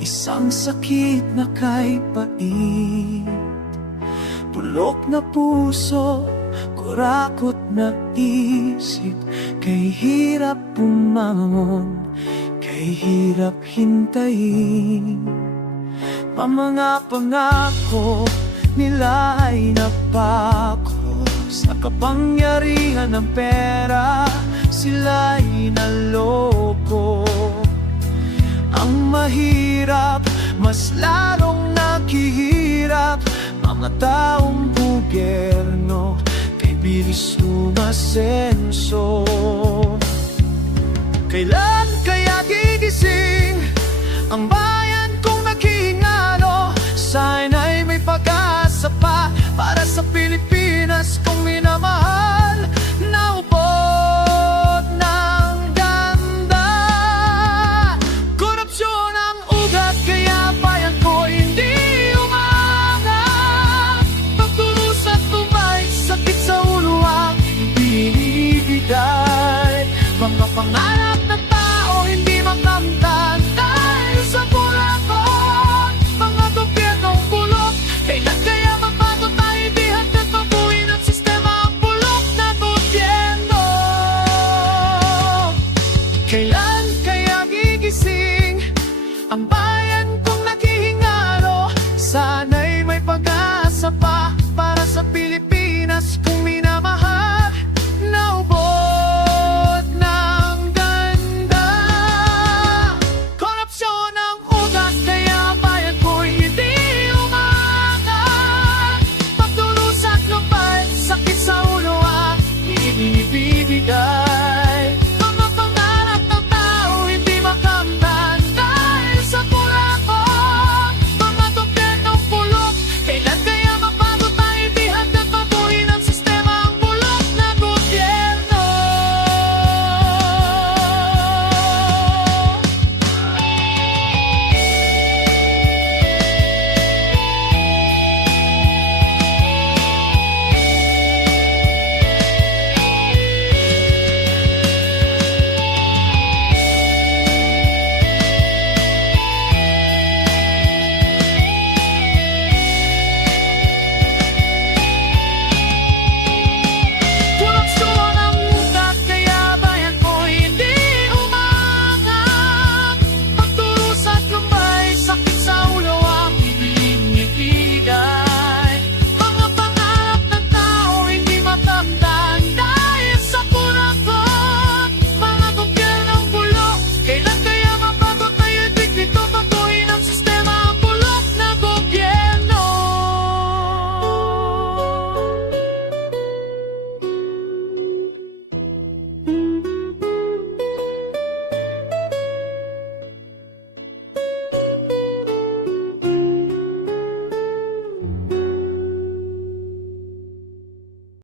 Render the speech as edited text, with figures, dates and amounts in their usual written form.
Isang sakit na kay pait, bulok na puso, kurakot na isip. Kay hirap bumangon, kay hirap hintayin. Mga pangako nila ay napako. Sa kapangyarihan ng pera, sila'y naloko. Ang mahirap, mas lalong naghihirap. Mga taong gobyerno, kay bilis umasenso. Kailan kaya gigising ang bayan kung naghihingalo? Sana'y may pag-asa pa para sa Pilipinas kung minamahal. Naubod ng ganda, korupsyon ang ugat, kaya bayan ko hindi umangat. Pagdurusa at tumay, sakit sa ulo ang binibigay. Mga pangarap ng tao hindi makamtan dahil sa bulakot. Mga gobyernong bulok, kailan kaya mabago tayo? Hindi hanggang mabuhin ang sistema, ang bulok na gobyerno. Kailan kaya gigising ang bayan